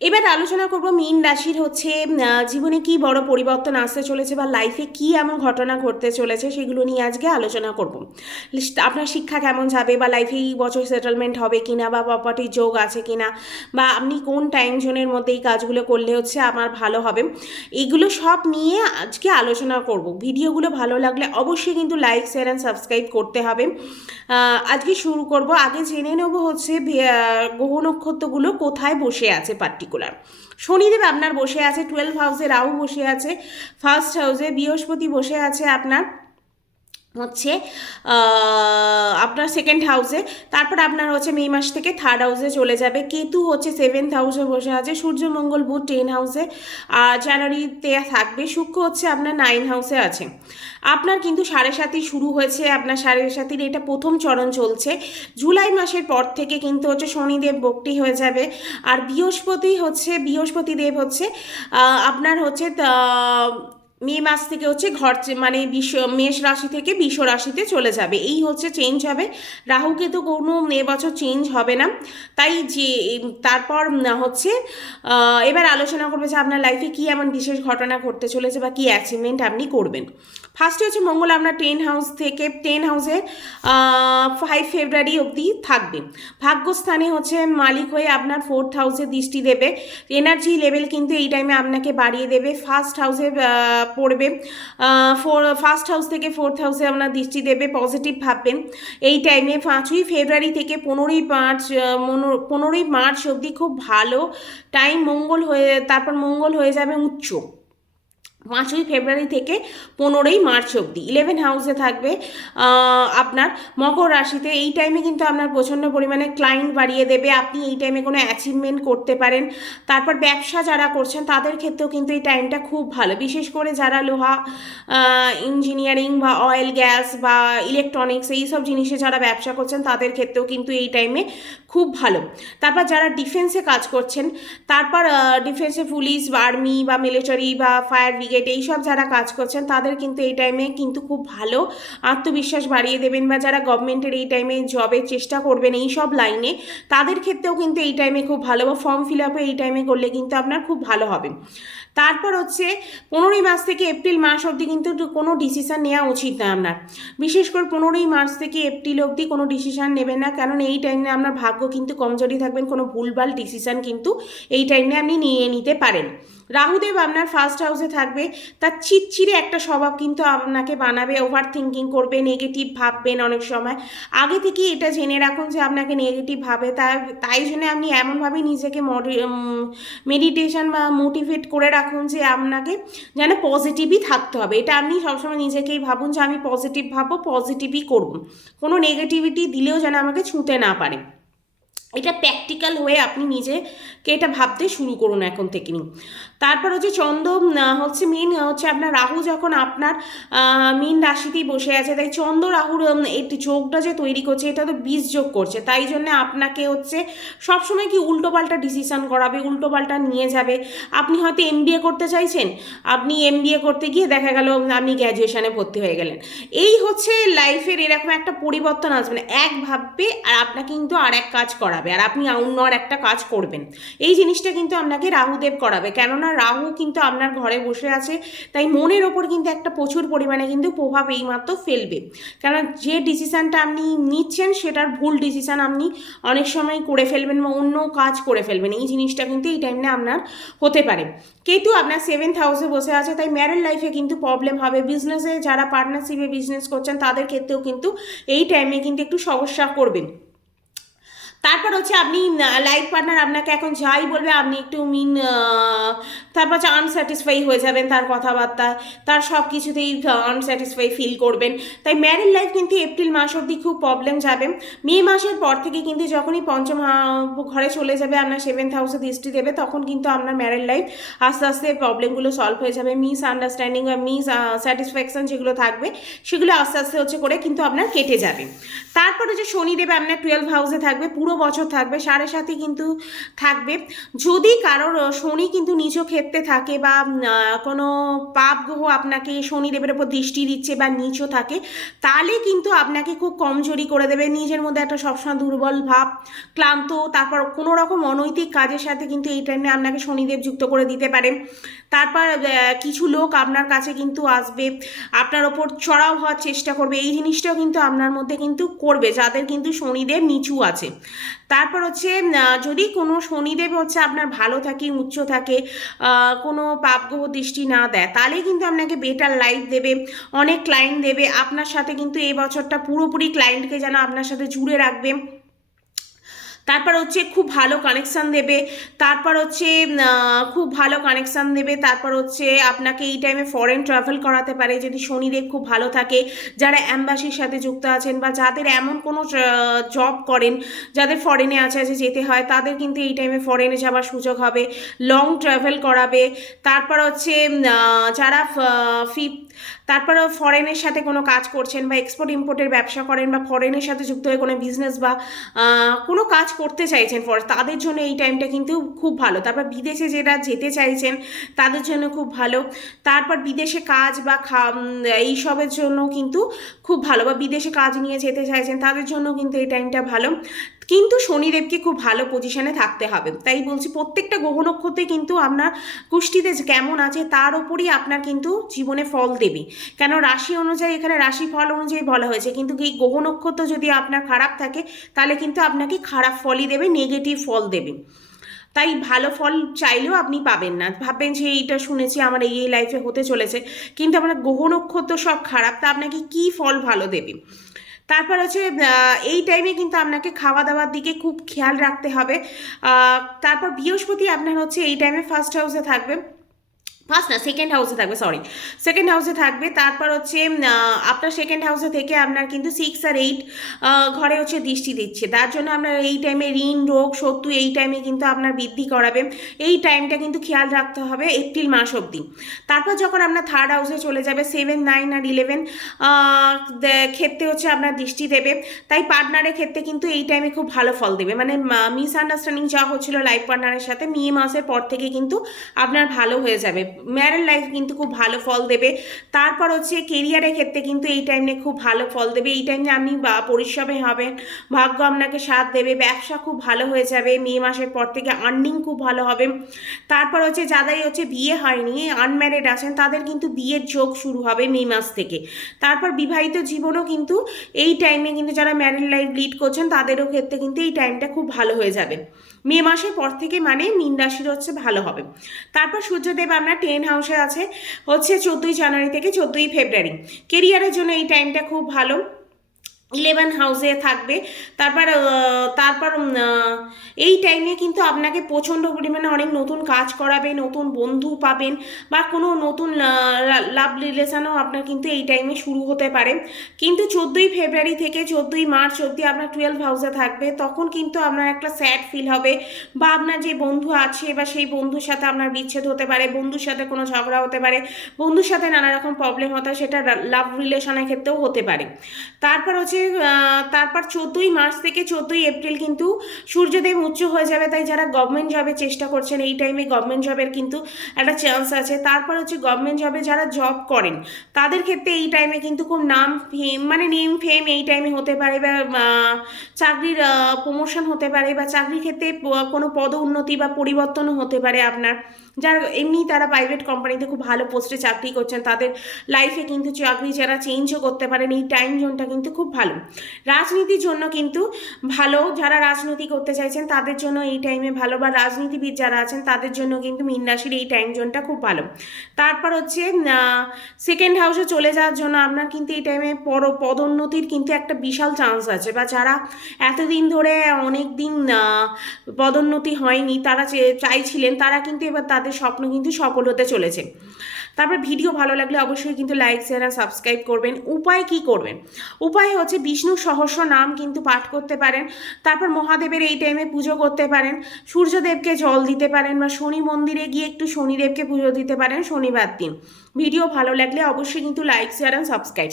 এবার আলোচনা করব মীন রাশির হচ্ছে জীবনে কি বড় পরিবর্তন আসতে চলেছে বা লাইফে কি এমন ঘটনা ঘটতে চলেছে সেগুলো নিয়ে আজকে আলোচনা করব। আপনার শিক্ষা কেমন যাবে, বা লাইফে এই বছর সেটেলমেন্ট হবে কিনা, বা প্রপার্টির যোগ আছে কিনা, বা আপনি কোন টাইম জোনের মধ্যে এই কাজগুলো করলে হচ্ছে আমার ভালো হবে, এগুলো সব নিয়ে আজকে আলোচনা করব। ভিডিওগুলো ভালো লাগলে অবশ্যই কিন্তু লাইক, শেয়ার অ্যান্ড সাবস্ক্রাইব করতে হবে। আজকে শুরু করব। আগে জেনে নেব হচ্ছে গ্রহ নক্ষত্রগুলো কোথায় বসে আছে পার্টিকুলার। শনিদেব আপনার বসে আছে 12 হাউসে, রাহু বসে আছে ফার্স্ট হাউসে, বৃহস্পতি বসে আছে আপনার হচ্ছে আপনার সেকেন্ড হাউসে। তারপর আপনার হচ্ছে মে মাস থেকে থার্ড হাউসে চলে যাবে। কেতু হচ্ছে 7th হাউসে বসে আছে, সূর্য মঙ্গল বুধ 10 হাউসে, আর জানুয়ারিতে থাকবে। শুক্র হচ্ছে আপনার 9 হাউসে আছে। আপনার কিন্তু সাড়ে সাতই শুরু হয়েছে, আপনার সাড়ে সাতির এটা প্রথম চরণ চলছে। জুলাই মাসের পর থেকে কিন্তু হচ্ছে শনিদেব বক্রি হয়ে যাবে। আর বৃহস্পতিদেব হচ্ছে আপনার হচ্ছে মে মাস থেকে হচ্ছে মানে মেষ রাশি থেকে বৃষ রাশিতে চলে যাবে। এই হচ্ছে চেঞ্জ হবে। রাহুকে তো কোনো এবছর চেঞ্জ হবে না। তাই যে তারপর হচ্ছে এবার আলোচনা করবে যে আপনার লাইফে কি এমন বিশেষ ঘটনা ঘটতে চলেছে বা কি অ্যাচিভমেন্ট আপনি করবেন। ফার্স্টে হচ্ছে মঙ্গল আপনার 10 হাউসে 5 ফেব্রুয়ারি অবধি থাকবে। ভাগ্যস্থানে হচ্ছে মালিক হয়ে আপনার 4th হাউসে দৃষ্টি দেবে। এনার্জি লেভেল কিন্তু এই টাইমে আপনাকে বাড়িয়ে দেবে। ফার্স্ট হাউসে পড়বে, ফার্স্ট হাউস থেকে 4th হাউসে আপনার দৃষ্টি দেবে। পজিটিভ ভাববেন এই টাইমে। 5ই ফেব্রুয়ারি থেকে 15ই মার্চ অবধি খুব ভালো টাইম। তারপর মঙ্গল হয়ে যাবে উচ্চ 5ই ফেব্রুয়ারি থেকে 15ই মার্চ অবধি। 11 হাউসে থাকবে আপনার মকর রাশিতে। এই টাইমে কিন্তু আপনার প্রচণ্ড পরিমাণে ক্লায়েন্ট বাড়িয়ে দেবে। আপনি এই টাইমে কোনো অ্যাচিভমেন্ট করতে পারেন। তারপর ব্যবসা যারা করছেন তাদের ক্ষেত্রেও কিন্তু এই টাইমটা খুব ভালো, বিশেষ করে যারা লোহা, ইঞ্জিনিয়ারিং বা অয়েল গ্যাস বা ইলেকট্রনিক্স এইসব জিনিসে যারা ব্যবসা করছেন তাদের ক্ষেত্রেও কিন্তু এই টাইমে খুব ভালো। তারপর যারা ডিফেন্সে কাজ করছেন, তারপর ডিফেন্সে পুলিশ বা আর্মি বা মিলিটারি বা ফায়ার ব্রিগেড এইসব যারা কাজ করছেন তাদের কিন্তু এই টাইমে কিন্তু খুব ভালো আত্মবিশ্বাস বাড়িয়ে দেবেন। বা যারা গভর্নমেন্টের এই টাইমে জবের চেষ্টা করবেন এই সব লাইনে, তাদের ক্ষেত্রেও কিন্তু এই টাইমে খুব ভালো। বা ফর্ম ফিল আপে এই টাইমে করলে কিন্তু আপনার খুব ভালো হবে। তারপর হচ্ছে 15ই মার্চ থেকে এপ্রিল মাস অবধি কিন্তু কোনো ডিসিশান নেওয়া উচিত না আপনার। বিশেষ করে 15ই মার্চ থেকে এপ্রিল অবধি কোনো ডিসিশান নেবেন না, কারণ এই টাইমে আপনার ভাগ্য কিন্তু কমজোরি থাকবেন। কোনো ভুলভাল ডিসিশান কিন্তু এই টাইমে আপনি নিয়ে নিতে পারেন। রাহুদেব আপনার ফার্স্ট হাউসে থাকবে। তার চিড়চিড়ে একটা স্বভাব কিন্তু আপনাকে বানাবে। ওভার থিঙ্কিং করবে, নেগেটিভ ভাববেন অনেক সময়। আগে থেকে এটা জেনে রাখুন যে আপনাকে নেগেটিভ ভাবে, তাই জন্য আপনি এমনভাবে নিজেকে মেডিটেশন বা মোটিভেট করে রাখুন যে আপনাকে যেন পজিটিভই থাকতে হবে। এটা আপনি সবসময় নিজেকেই ভাবুন যে আমি পজিটিভ ভাববো, পজিটিভই করব, কোনো নেগেটিভিটি দিলেও যেন আমাকে ছুঁতে না পারে। এটা প্র্যাকটিক্যাল হয়ে আপনি নিজেকে এটা ভাবতে শুরু করুন এখন থেকে। তারপর হচ্ছে হচ্ছে মেন হচ্ছে আপনার রাহু যখন আপনার মীন রাশিতেই বসে আছে, তাই চন্দ্র রাহুর এই যোগটা যে তৈরি করছে এটা তো বীজ যোগ করছে। তাই জন্য আপনাকে হচ্ছে সবসময় কি উল্টোপাল্টা ডিসিশন করাবে, উল্টোপাল্টা নিয়ে যাবে। আপনি হয়তো এমবিএ করতে চাইছেন, আপনি এমবিএ করতে গিয়ে দেখা গেল আপনি গ্র্যাজুয়েশনে ভর্তি হয়ে গেলেন। এই হচ্ছে লাইফের এরকম একটা পরিবর্তন আসবে না। এক ভাববে আর আপনাকে কিন্তু আর এক কাজ করাবে, আর আপনি অন্য আর একটা কাজ করবেন। এই জিনিসটা কিন্তু আপনাকে রাহুদেব করাবে, কেননা রাহু কিন্তু আপনার ঘরে বসে আছে। তাই মনের ওপর কিন্তু একটা প্রচুর পরিমাণে কিন্তু প্রভাব এইমাত্র ফেলবে। কারণ যে ডিসিশানটা আপনি নিচ্ছেন সেটার ভুল ডিসিশান আপনি অনেক সময় করে ফেলবেন বা অন্য কাজ করে ফেলবেন। এই জিনিসটা কিন্তু এই টাইমে আপনার হতে পারে। কেতু আপনার 7th হাউসে বসে আছে, তাই ম্যারিড লাইফে কিন্তু প্রবলেম হবে। বিজনেসে যারা পার্টনারশিপে বিজনেস করছেন তাদের ক্ষেত্রেও কিন্তু এই টাইমে কিন্তু একটু সমস্যা করবেন। তারপর হচ্ছে আপনি লাইফ পার্টনার আপনাকে এখন যাই বলবে আপনি একটু তারপর হচ্ছে আনস্যাটিসফাই হয়ে যাবেন তার কথাবার্তায়, তার সব কিছুতেই আনস্যাটিসফাই ফিল করবেন। তাই ম্যারিড লাইফ কিন্তু এপ্রিল মাস অবধি খুব প্রবলেম যাবে। মে মাসের পর থেকে কিন্তু যখনই পঞ্চম ঘরে চলে যাবে, আপনার 7th হাউসে দৃষ্টি দেবে, তখন কিন্তু আপনার ম্যারিড লাইফ আস্তে আস্তে প্রবলেমগুলো সলভ হয়ে যাবে। আন্ডারস্ট্যান্ডিং বা স্যাটিসফ্যাকশন যেগুলো থাকবে সেগুলো আস্তে আস্তে হচ্ছে করে কিন্তু আপনার কেটে যাবে। তারপরে যে শনিদেব আপনার 12 হাউসে থাকবে, পুরো পুরো বছর থাকবে, 7.5 কিন্তু থাকবে। যদি কারোর শনি কিন্তু নিজ ক্ষেত্রে থাকে বা কোনো পাপ গ্রহ আপনাকে শনিদেবের উপর দৃষ্টি দিচ্ছে বা নিচও থাকে, তাহলে কিন্তু আপনাকে খুব কমজোরি করে দেবে, নিজের মধ্যে একটা সবসময় দুর্বল ভাব, ক্লান্ত, তারপর কোনো রকম অনৈতিক কাজের সাথে কিন্তু এই টাইমে আপনাকে শনিদেব যুক্ত করে দিতে পারে। তারপর কিছু লোক আপনার কাছে কিন্তু আসবে, আপনার ওপর চড়াও হওয়ার চেষ্টা করবে, এই জিনিসটাও কিন্তু আপনার মধ্যে কিন্তু করবে যাদের কিন্তু শনিদেব নিচু আছে। তারপর হচ্ছে যদি কোনো শনিদেব হচ্ছে আপনার ভালো থাকে, উচ্চ থাকে, কোনো পাপগ্রহ দৃষ্টি না দেয়, তাহলে কিন্তু আপনাকে বেটার লাইফ দেবে, অনেক ক্লায়েন্ট দেবে আপনার সাথে, কিন্তু এই বছরটা পুরোপুরি ক্লায়েন্টকে যেন আপনার সাথে জুড়ে রাখবে। তারপর হচ্ছে খুব ভালো কানেকশান দেবে, তারপর হচ্ছে খুব ভালো কানেকশান দেবে, তারপর হচ্ছে আপনাকে এই টাইমে ফরেন ট্রাভেল করাতে পারে যদি শনিদেব খুব ভালো থাকে। যারা অ্যাম্বাসির সাথে যুক্ত আছেন বা যাদের এমন কোনো জব করেন, যাদের ফরেনে আছে যেতে হয়, তাদের কিন্তু এই টাইমে ফরেনে যাওয়ার সুযোগ হবে, লং ট্রাভেল করাবে। তারপর হচ্ছে যারা তারপরে ফরেনের সাথে কোনো কাজ করছেন বা এক্সপোর্ট ইম্পোর্টের ব্যবসা করেন বা ফরেনের সাথে যুক্ত হয়ে কোনো বিজনেস বা কোনো কাজ করতে চাইছেন তাদের জন্য এই টাইমটা কিন্তু খুব ভালো। তারপর বিদেশে যেটা যেতে চাইছেন তাদের জন্য খুব ভালো। তারপর বিদেশে কাজ বা এইসবের জন্য কিন্তু খুব ভালো, বা বিদেশে কাজ নিয়ে যেতে চাইছেন তাদের জন্য কিন্তু এই টাইমটা ভালো। কিন্তু শনিদেবকে খুব ভালো পজিশনে থাকতে হবে। তাই বলছি প্রত্যেকটা গ্রহ নক্ষত্রে কিন্তু আপনার কুষ্টিতে কেমন আছে তার উপরই আপনার কিন্তু জীবনে ফল দেবে। কেন রাশি অনুযায়ী, এখানে রাশি ফল অনুযায়ী বলা হয়েছে, কিন্তু এই গ্রহ নক্ষত্র যদি আপনার খারাপ থাকে তাহলে কিন্তু আপনাকে খারাপ ফলই দেবে, নেগেটিভ ফল দেবে। তাই ভালো ফল চাইলেও আপনি পাবেন না, ভাববেন যে এইটা শুনেছি আমার এই লাইফে হতে চলেছে, কিন্তু আপনার গ্রহ নক্ষত্র সব খারাপ, তা আপনাকে কি ফল ভালো দেবে। তারপর হচ্ছে এই টাইমে কিন্তু আপনাকে খাওয়া দাওয়ার দিকে খুব খেয়াল রাখতে হবে। তারপর বৃহস্পতি আপনার হচ্ছে এই টাইমে ফার্স্ট হাউসে থাকবে, ফার্স্ট না সেকেন্ড হাউসে থাকবে, সরি সেকেন্ড হাউসে থাকবে। তারপর হচ্ছে আপনার সেকেন্ড হাউসে থেকে আপনার কিন্তু 6 আর 8 ঘরে হচ্ছে দৃষ্টি দিচ্ছে, তার জন্য আপনার এই টাইমে ঋণ, রোগ, শত্রু এই টাইমে কিন্তু আপনার বৃদ্ধি করাবে। এই টাইমটা কিন্তু খেয়াল রাখতে হবে এপ্রিল মাস অবধি। তারপর যখন আপনার থার্ড হাউসে চলে যাবে 7, 9 আর 11 ক্ষেত্রে হচ্ছে আপনার দৃষ্টি দেবে। তাই পার্টনারের ক্ষেত্রে কিন্তু এই টাইমে খুব ভালো ফল দেবে, মানে মিসআন্ডারস্ট্যান্ডিং যা হচ্ছিল লাইফ পার্টনারের সাথে মে মাসের পর থেকে কিন্তু আপনার ভালো হয়ে যাবে। ম্যারেড লাইফ কিন্তু খুব ভালো ফল দেবে। তারপর হচ্ছে কেরিয়ারের ক্ষেত্রে কিন্তু এই টাইমে খুব ভালো ফল দেবে, এই টাইমে আপনি পরিশ্রমী হবেন, ভাগ্য আপনাকে সাথ দেবে, ব্যবসা খুব ভালো হয়ে যাবে, মে মাসের পর থেকে আর্নিং খুব ভালো হবে। তারপর হচ্ছে যাদের হচ্ছে বিয়ে হয়নি, আনম্যারিড আছেন, তাদের কিন্তু বিয়ের যোগ শুরু হবে মে মাস থেকে। তারপর বিবাহিত জীবনও কিন্তু এই টাইমে কিন্তু যারা ম্যারেড লাইফ লিড করছেন তাদেরও ক্ষেত্রে কিন্তু এই টাইমটা খুব ভালো হয়ে যাবে মে মাসের পর থেকে, মানে মীন রাশির হচ্ছে ভালো হবে। তারপর সূর্যদেব আপনার 10 হাউসে আছে হচ্ছে 14 জানুয়ারি থেকে 14 ফেব্রুয়ারি। কেরিয়ারের জন্য এই টাইমটা খুব ভালো, 11 হাউসে থাকবে। তারপর তারপর এই টাইমে কিন্তু আপনাকে প্রচণ্ড পরিমাণে অনেক নতুন কাজ করাবে, নতুন বন্ধু পাবেন, বা কোনো নতুন লাভ রিলেশনও আপনার কিন্তু এই টাইমে শুরু হতে পারে। কিন্তু 14 ফেব্রুয়ারি থেকে 14 মার্চ অবধি আপনার 12 হাউসে থাকবে, তখন কিন্তু আপনার একটা স্যাড ফিল হবে, বা আপনার যে বন্ধু আছে বা সেই বন্ধুর সাথে আপনার বিচ্ছেদ হতে পারে, বন্ধুর সাথে কোনো ঝগড়া হতে পারে, বন্ধুর সাথে নানা রকম প্রবলেম হতে হয়, সেটা লাভ রিলেশনের ক্ষেত্রেও হতে পারে। তারপর হচ্ছে তারপর 14 মার্চ থেকে 14 এপ্রিল কিন্তু সূর্যদেব উচ্চ হয়ে যাবে। তাই যারা গভর্নমেন্ট জবে চেষ্টা করছেন এই টাইমে গভর্নমেন্ট জবের কিন্তু একটা চান্স আছে। তারপর হচ্ছে গভর্নমেন্ট জবে যারা জব করেন তাদের ক্ষেত্রে এই টাইমে কিন্তু খুব নাম ফেম, মানে নেম ফেম এই টাইমে হতে পারে, বা চাকরির প্রমোশন হতে পারে, বা চাকরির ক্ষেত্রে কোনো পদোন্নতি বা পরিবর্তনও হতে পারে আপনার। যারা এমনি তারা প্রাইভেট কোম্পানিতে খুব ভালো পোস্টে চাকরি করছেন তাদের লাইফে কিন্তু চাকরি যারা চেঞ্জও করতে পারেন, এই টাইম জোনটা কিন্তু খুব ভালো। রাজনীতির জন্য কিন্তু ভালো, যারা রাজনীতি করতে চাইছেন তাদের জন্য এই টাইমে ভালো, বা রাজনীতিবিদ যারা আছেন তাদের জন্য কিন্তু মীন রাশির এই টাইম জোনটা খুব ভালো। তারপর হচ্ছে সেকেন্ড হাউসে চলে যাওয়ার জন্য আপনার কিন্তু এই টাইমে পদোন্নতির কিন্তু একটা বিশাল চান্স আছে, বা যারা এতদিন ধরে অনেক দিন পদোন্নতি হয়নি তারা চাইছিলেন, তারা কিন্তু এবার তাদের স্বপ্ন কিন্তু সফল হতে চলেছে। তারপর ভিডিও ভালো লাগলে অবশ্যই কিন্তু লাইক, শেয়ার আর সাবস্ক্রাইব করবেন। উপায় কি করবেন? উপায় হচ্ছে বিষ্ণু সহস্র নাম কিন্তু পাঠ করতে পারেন, তারপর মহাদেবের এই টাইমে পুজো করতে পারেন, সূর্যদেবকে জল দিতে পারেন, বা শনি মন্দিরে গিয়ে একটু শনিদেবকে পুজো দিতে পারেন শনিবার দিন। ভিডিও ভালো লাগলে অবশ্যই কিন্তু লাইক, শেয়ার আর সাবস্ক্রাইব।